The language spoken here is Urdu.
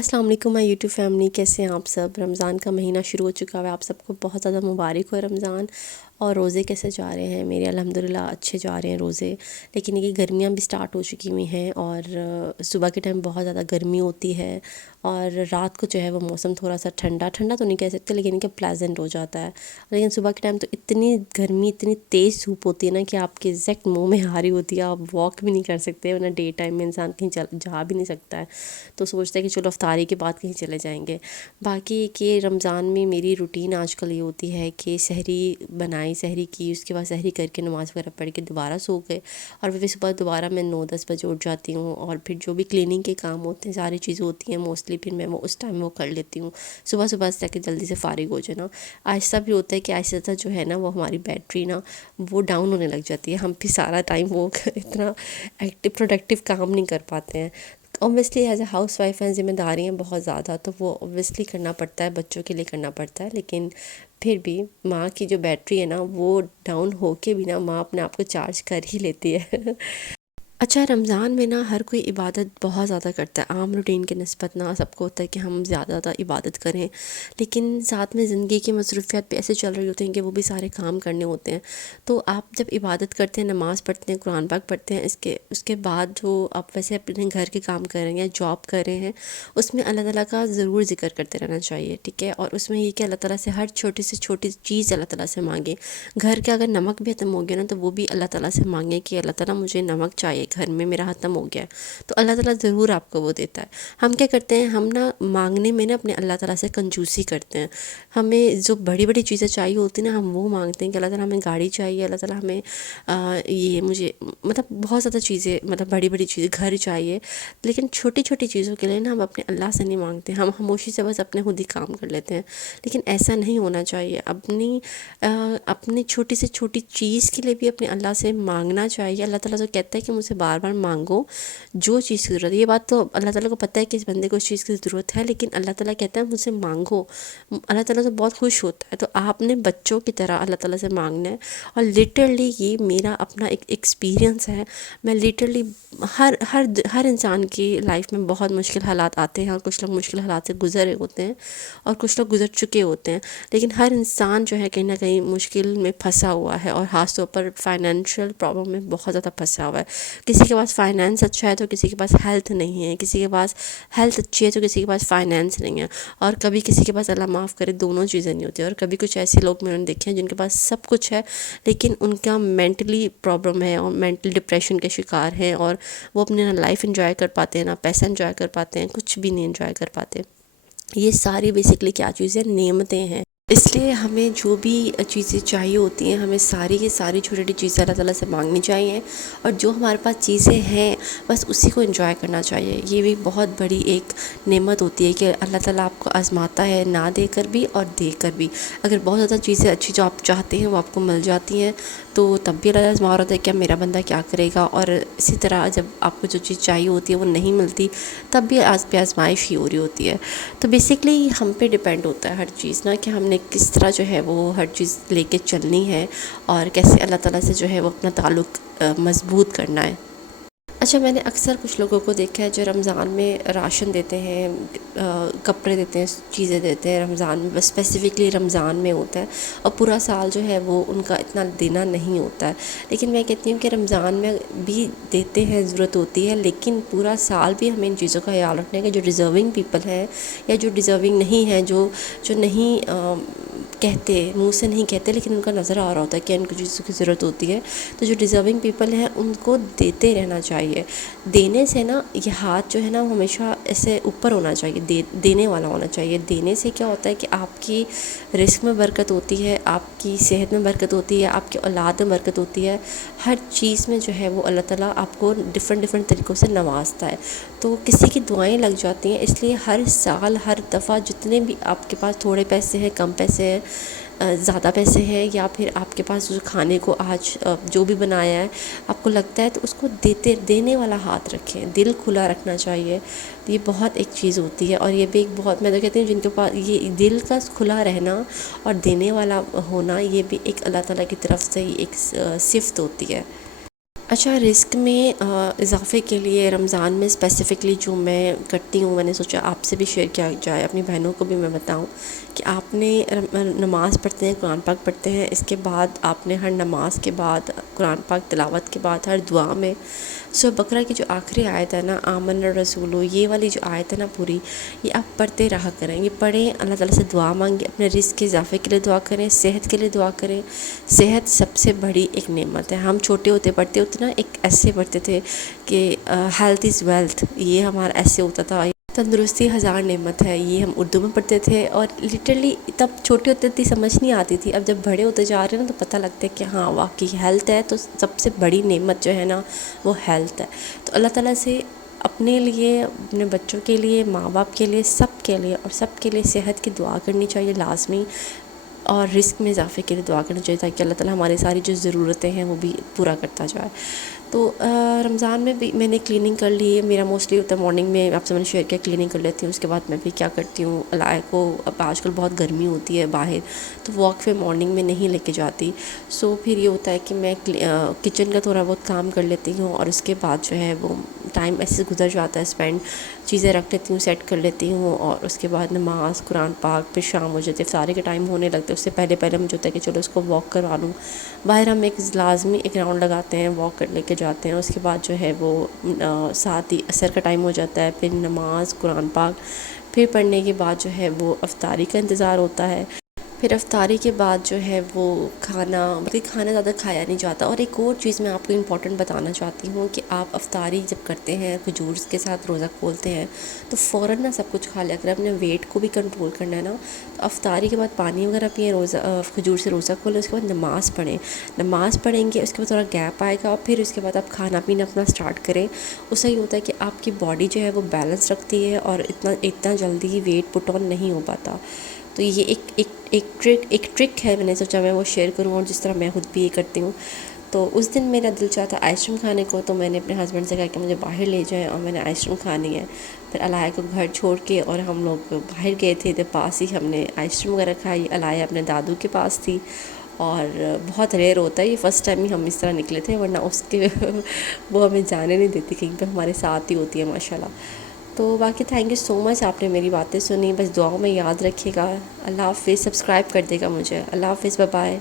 السلام علیکم مائی یوٹیوب فیملی، کیسے ہیں آپ سب؟ رمضان کا مہینہ شروع ہو چکا ہے، آپ سب کو بہت زیادہ مبارک ہو رمضان۔ اور روزے کیسے جا رہے ہیں؟ میرے الحمدللہ اچھے جا رہے ہیں روزے، لیکن یہ گرمیاں بھی سٹارٹ ہو چکی ہوئی ہیں اور صبح کے ٹائم بہت زیادہ گرمی ہوتی ہے اور رات کو جو ہے وہ موسم تھوڑا سا ٹھنڈا ٹھنڈا تو نہیں کہہ سکتے، لیکن کہ پلیزنٹ ہو جاتا ہے۔ لیکن صبح کے ٹائم تو اتنی گرمی، اتنی تیز دھوپ ہوتی ہے نا کہ آپ کے ایگزیکٹ منہ میں آ رہی ہوتی ہے، آپ واک بھی نہیں کر سکتے، ورنہ ڈے ٹائم میں انسان کہیں جا بھی نہیں سکتا ہے، تو سوچتا ہے کہ چلو افطاری کے بعد کہیں چلے جائیں گے۔ باقی کہ رمضان میں میری روٹین آج کل یہ ہوتی ہے کہ سحری بنائی، سحری کی، اس کے بعد سحری کر کے نماز وغیرہ پڑھ کے دوبارہ سو گئے، اور پھر صبح دوبارہ میں 9-10 بجے اٹھ جاتی ہوں، اور پھر جو بھی کلیننگ کے کام ہوتے ہیں، ساری چیزیں ہوتی ہیں موسٹلی پھر میں وہ اس ٹائم وہ کر لیتی ہوں صبح سے، تاکہ جلدی سے فارغ ہو جائے نا۔ ایسا بھی ہوتا ہے کہ آہستہ جو ہے نا وہ ہماری بیٹری نا وہ ڈاؤن ہونے لگ جاتی ہے، ہم پھر سارا ٹائم وہ اتنا ایکٹیو پروڈکٹیو کام نہیں کر پاتے ہیں۔ Obviously as a house wife ہیں، ذمہ داریاں بہت زیادہ، تو وہ اوبویسلی کرنا پڑتا ہے، بچوں کے لیے کرنا پڑتا ہے، لیکن پھر بھی ماں کی جو بیٹری ہے نا وہ ڈاؤن ہو کے بھی نا ماں اپنے آپ کو چارج کر ہی لیتی ہے۔ اچھا، رمضان میں نا ہر کوئی عبادت بہت زیادہ کرتا ہے، عام روٹین کے نسبت نا سب کو ہوتا ہے کہ ہم زیادہ عبادت کریں، لیکن ساتھ میں زندگی کی مصروفیات بھی ایسے چل رہی ہوتی ہیں کہ وہ بھی سارے کام کرنے ہوتے ہیں۔ تو آپ جب عبادت کرتے ہیں، نماز پڑھتے ہیں، قرآن پاک پڑھتے ہیں، اس کے بعد جو آپ ویسے اپنے گھر کے کام کر رہے ہیں یا جاب کر رہے ہیں، اس میں اللہ تعالیٰ کا ضرور ذکر کرتے رہنا چاہیے، ٹھیک ہے؟ اور اس میں یہ کہ اللہ تعالیٰ سے ہر چھوٹی سے چھوٹی چیز اللہ تعالیٰ سے مانگیں۔ گھر کے اگر نمک بھی ختم ہو گیا نا تو وہ بھی اللہ تعالیٰ سے مانگیں کہ اللہ تعالیٰ مجھے نمک چاہیے، گھر میں میرا ختم ہو گیا ہے، تو اللہ تعالیٰ ضرور آپ کو وہ دیتا ہے۔ ہم کیا کرتے ہیں، ہم نا مانگنے میں نا اپنے اللہ تعالیٰ سے کنجوسی کرتے ہیں، ہمیں جو بڑی بڑی چیزیں چاہیے ہوتی ہیں نا ہم وہ مانگتے ہیں کہ اللہ تعالیٰ ہمیں گاڑی چاہیے، اللہ تعالیٰ ہمیں یہ مجھے مطلب بہت زیادہ چیزیں، مطلب بڑی بڑی چیزیں، گھر چاہیے، لیکن چھوٹی چھوٹی چیزوں کے لیے نا ہم اپنے اللہ سے نہیں مانگتے، ہم خاموشی سے بس اپنے خود ہی کام کر لیتے ہیں، لیکن ایسا نہیں ہونا چاہیے۔ اپنی چھوٹی سے چھوٹی چیز کے لیے بھی اپنے اللہ سے مانگنا چاہیے۔ اللہ تعالیٰ تو کہتا ہے کہ مجھ سے بار بار مانگو جو چیز کی ضرورت ہے، یہ بات تو اللہ تعالیٰ کو پتہ ہے کہ اس بندے کو اس چیز کی ضرورت ہے، لیکن اللہ تعالیٰ کہتا ہے مجھ سے مانگو، اللہ تعالیٰ تو بہت خوش ہوتا ہے۔ تو آپ نے بچوں کی طرح اللہ تعالیٰ سے مانگنا ہے، اور لٹرلی یہ میرا اپنا ایک ایکسپیرینس ہے، میں لٹرلی ہر انسان کی لائف میں بہت مشکل حالات آتے ہیں، اور کچھ لوگ مشکل حالات سے گزرے ہوتے ہیں اور کچھ لوگ گزر چکے ہوتے ہیں، لیکن ہر انسان جو ہے کہیں نہ کہیں مشکل میں پھنسا ہوا ہے، اور خاص طور پر فائنینشیل پرابلم میں بہت زیادہ پھنسا ہوا ہے۔ کسی کے پاس فائنینس اچھا ہے تو کسی کے پاس ہیلتھ نہیں ہے، کسی کے پاس ہیلتھ اچھی ہے تو کسی کے پاس فائنینس نہیں ہے، اور کبھی کسی کے پاس اللہ معاف کرے دونوں چیزیں نہیں ہوتی، اور کبھی کچھ ایسے لوگ میں نے دیکھے ہیں جن کے پاس سب کچھ ہے لیکن ان کا مینٹلی پرابلم ہے، اور مینٹل ڈپریشن کے شکار ہیں، اور وہ اپنے نہ لائف انجوائے کر پاتے ہیں، نہ پیسہ انجوائے کر پاتے ہیں، کچھ بھی نہیں انجوائے کر پاتے۔ یہ ساری بیسکلی کیا چیزیں، نعمتیں ہیں، اس لیے ہمیں جو بھی چیزیں چاہیے ہوتی ہیں ہمیں ساری کی ساری چھوٹی چھوٹی چیزیں اللہ تعالیٰ سے مانگنی چاہیے، اور جو ہمارے پاس چیزیں ہیں بس اسی کو انجوائے کرنا چاہیے۔ یہ بھی بہت بڑی ایک نعمت ہوتی ہے کہ اللہ تعالیٰ آپ کو آزماتا ہے، نہ دے کر بھی اور دے کر بھی۔ اگر بہت زیادہ چیزیں اچھی جو آپ چاہتے ہیں وہ آپ کو مل جاتی ہیں تو تب بھی اللہ آزما رہا ہوتا ہے کہ میرا بندہ کیا کرے گا، اور اسی طرح جب آپ کو جو چیز چاہیے ہوتی ہے وہ نہیں ملتی تب بھی آزمائش ہی ہو رہی ہوتی ہے۔ تو بیسکلی ہم پہ ڈیپینڈ ہوتا ہے ہر چیز نا، کہ ہم نے کس طرح جو ہے وہ ہر چیز لے کے چلنی ہے، اور کیسے اللہ تعالیٰ سے جو ہے وہ اپنا تعلق مضبوط کرنا ہے۔ اچھا، میں نے اکثر کچھ لوگوں کو دیکھا ہے جو رمضان میں راشن دیتے ہیں، کپڑے دیتے ہیں، چیزیں دیتے ہیں رمضان میں، بس اسپیسیفکلی رمضان میں ہوتا ہے، اور پورا سال جو ہے وہ ان کا اتنا دینا نہیں ہوتا ہے۔ لیکن میں کہتی ہوں کہ رمضان میں بھی دیتے ہیں، ضرورت ہوتی ہے، لیکن پورا سال بھی ہمیں ان چیزوں کا خیال رکھنا ہے کہ جو ڈیزرونگ پیپل ہیں یا جو ڈیزرونگ نہیں ہیں، جو نہیں کہتے، منہ سے نہیں کہتے لیکن ان کا نظر آ رہا ہوتا ہے کہ ان کو چیزوں کی ضرورت ہوتی ہے، تو جو ڈیزرونگ پیپل ہیں ان کو دیتے رہنا چاہیے۔ دینے سے نا یہ ہاتھ جو ہے نا وہ ہمیشہ ایسے اوپر ہونا چاہیے، دینے والا ہونا چاہیے۔ دینے سے کیا ہوتا ہے کہ آپ کی رزق میں برکت ہوتی ہے، آپ کی صحت میں برکت ہوتی ہے، آپ کی اولاد میں برکت ہوتی ہے، ہر چیز میں جو ہے وہ اللہ تعالیٰ آپ کو ڈفرینٹ طریقوں سے نوازتا ہے، تو کسی کی دعائیں لگ جاتی ہیں۔ اس لیے ہر سال ہر دفعہ جتنے بھی آپ کے پاس تھوڑے پیسے ہیں، کم پیسے ہیں، زیادہ پیسے ہیں، یا پھر آپ کے پاس جو کھانے کو آج جو بھی بنایا ہے آپ کو لگتا ہے، تو اس کو دینے والا ہاتھ رکھیں، دل کھلا رکھنا چاہیے۔ یہ بہت ایک چیز ہوتی ہے، اور یہ بھی ایک بہت، میں تو کہتی ہوں جن کے پاس یہ دل کا کھلا رہنا اور دینے والا ہونا، یہ بھی ایک اللہ تعالیٰ کی طرف سے ہی ایک صفت ہوتی ہے۔ اچھا، رزق میں اضافے کے لیے رمضان میں اسپیسیفکلی جو میں کرتی ہوں، میں نے سوچا آپ سے بھی شیئر کیا جائے، اپنی بہنوں کو بھی میں بتاؤں کہ آپ نے نماز پڑھتے ہیں، قرآن پاک پڑھتے ہیں، اس کے بعد آپ نے ہر نماز کے بعد، قرآن پاک تلاوت کے بعد، ہر دعا میں سورہ بقرہ کی جو آخری آیت ہے نا، آمن الرسول، یہ والی جو آیت ہے نا پوری، یہ آپ پڑھتے رہا کریں، یہ پڑھیں، اللہ تعالیٰ سے دعا مانگیں، اپنے رزق کے اضافے کے لیے دعا کریں، صحت کے لیے دعا کریں۔ صحت سب سے بڑی ایک نعمت ہے۔ ہم چھوٹے ہوتے پڑھتے ہوتے نا ایک ایسے پڑھتے تھے کہ ہیلتھ از ویلتھ، یہ ہمارا ایسے ہوتا تھا، تندرستی ہزار نعمت ہے، یہ ہم اردو میں پڑھتے تھے، اور لٹرلی تب چھوٹے ہوتے اتنی سمجھ نہیں آتی تھی، اب جب بڑے ہوتے جا رہے ہیں نا تو پتہ لگتا ہے کہ ہاں واقعی ہیلتھ ہے تو سب سے بڑی نعمت جو ہے نا وہ ہیلتھ ہے۔ تو اللہ تعالیٰ سے اپنے لیے، اپنے بچوں کے لیے، ماں باپ کے لیے، سب کے لیے، اور سب کے لیے صحت کی دعا کرنی چاہیے لازمی، اور رزق میں اضافے کے لیے دعا کرنا چاہیے تاکہ اللہ تعالیٰ ہماری ساری جو ضرورتیں ہیں وہ بھی پورا کرتا جائے۔ تو رمضان میں بھی میں نے کلیننگ کر لی ہے، میرا موسٹلی ہوتا ہے مارننگ میں، آپ سے میں نے شیئر کیا کلیننگ کر لیتی ہوں، اس کے بعد میں بھی کیا کرتی ہوں، الائے کو، اب آج کل بہت گرمی ہوتی ہے باہر تو واک پہ مارننگ میں نہیں لے کے جاتی، سو پھر یہ ہوتا ہے کہ میں کچن کا تھوڑا بہت کام کر لیتی ہوں، اور اس کے بعد جو ہے وہ ٹائم ایسے گزر جاتا ہے اسپینڈ، چیزیں رکھ لیتی ہوں، سیٹ کر لیتی ہوں، اور اس کے بعد نماز، قرآن پاک، پھر شام ہو جاتی ہے، افطاری کے ٹائم ہونے لگتا ہے، اس سے پہلے مجھے ہوتا ہے کہ چلو اس کو واک کروا لوں، باہر ہم ایک لازمی ایک راؤنڈ لگاتے ہیں، واک کر لے کے جاتے ہیں، اس کے بعد جو ہے وہ ساتھ ہی عصر کا ٹائم ہو جاتا ہے، پھر نماز، قرآن پاک، پھر پڑھنے کے بعد جو ہے وہ افطاری کا انتظار ہوتا ہے، پھر افطاری کے بعد جو ہے وہ کھانا، بلکہ کھانا زیادہ کھایا نہیں جاتا، اور ایک اور چیز میں آپ کو امپورٹنٹ بتانا چاہتی ہوں کہ آپ افطاری جب کرتے ہیں، کھجور کے ساتھ روزہ کھولتے ہیں تو فوراً نا سب کچھ کھا لیا کریں، اپنے ویٹ کو بھی کنٹرول کرنا ہے نا، تو افطاری کے بعد پانی وغیرہ پئیں، کھجور سے روزہ کھولیں، اس کے بعد نماز پڑھیں، نماز پڑھیں گے، اس کے بعد تھوڑا گیپ آئے گا، اور پھر اس کے بعد آپ کھانا پینا اپنا اسٹارٹ کریں، اس سے یہ ہوتا ہے کہ آپ کی باڈی جو ہے وہ بیلنس رکھتی ہے، اور اتنا جلدی ویٹ پٹ آن نہیں ہو پاتا۔ تو یہ ایک ٹرک ہے، میں نے سوچا میں وہ شیئر کروں، اور جس طرح میں خود بھی یہ کرتی ہوں۔ تو اس دن میرا دل چاہتا آئس کریم کھانے کو، تو میں نے اپنے ہسبینڈ سے کہا کہ مجھے باہر لے جائیں، اور میں نے آئس کریم کھانی ہے، پھر الائے کو گھر چھوڑ کے اور ہم لوگ باہر گئے تھے، تو پاس ہی ہم نے آئس کریم وغیرہ کھائی، الائے اپنے دادو کے پاس تھی، اور بہت ریئر ہوتا ہے یہ، فرسٹ ٹائم ہی ہم اس طرح نکلے تھے، ورنہ اس کے وہ ہمیں جانے نہیں دیتی کہیں پہ، ہمارے ساتھ ہی ہوتی ہے ماشاءاللہ۔ تو باقی تھینک یو سو مچ، آپ نے میری باتیں سنی، بس دعاؤں میں یاد رکھیے گا۔ اللہ حافظ، سبسکرائب کر دے گا مجھے۔ اللہ حافظ، بائے بائے۔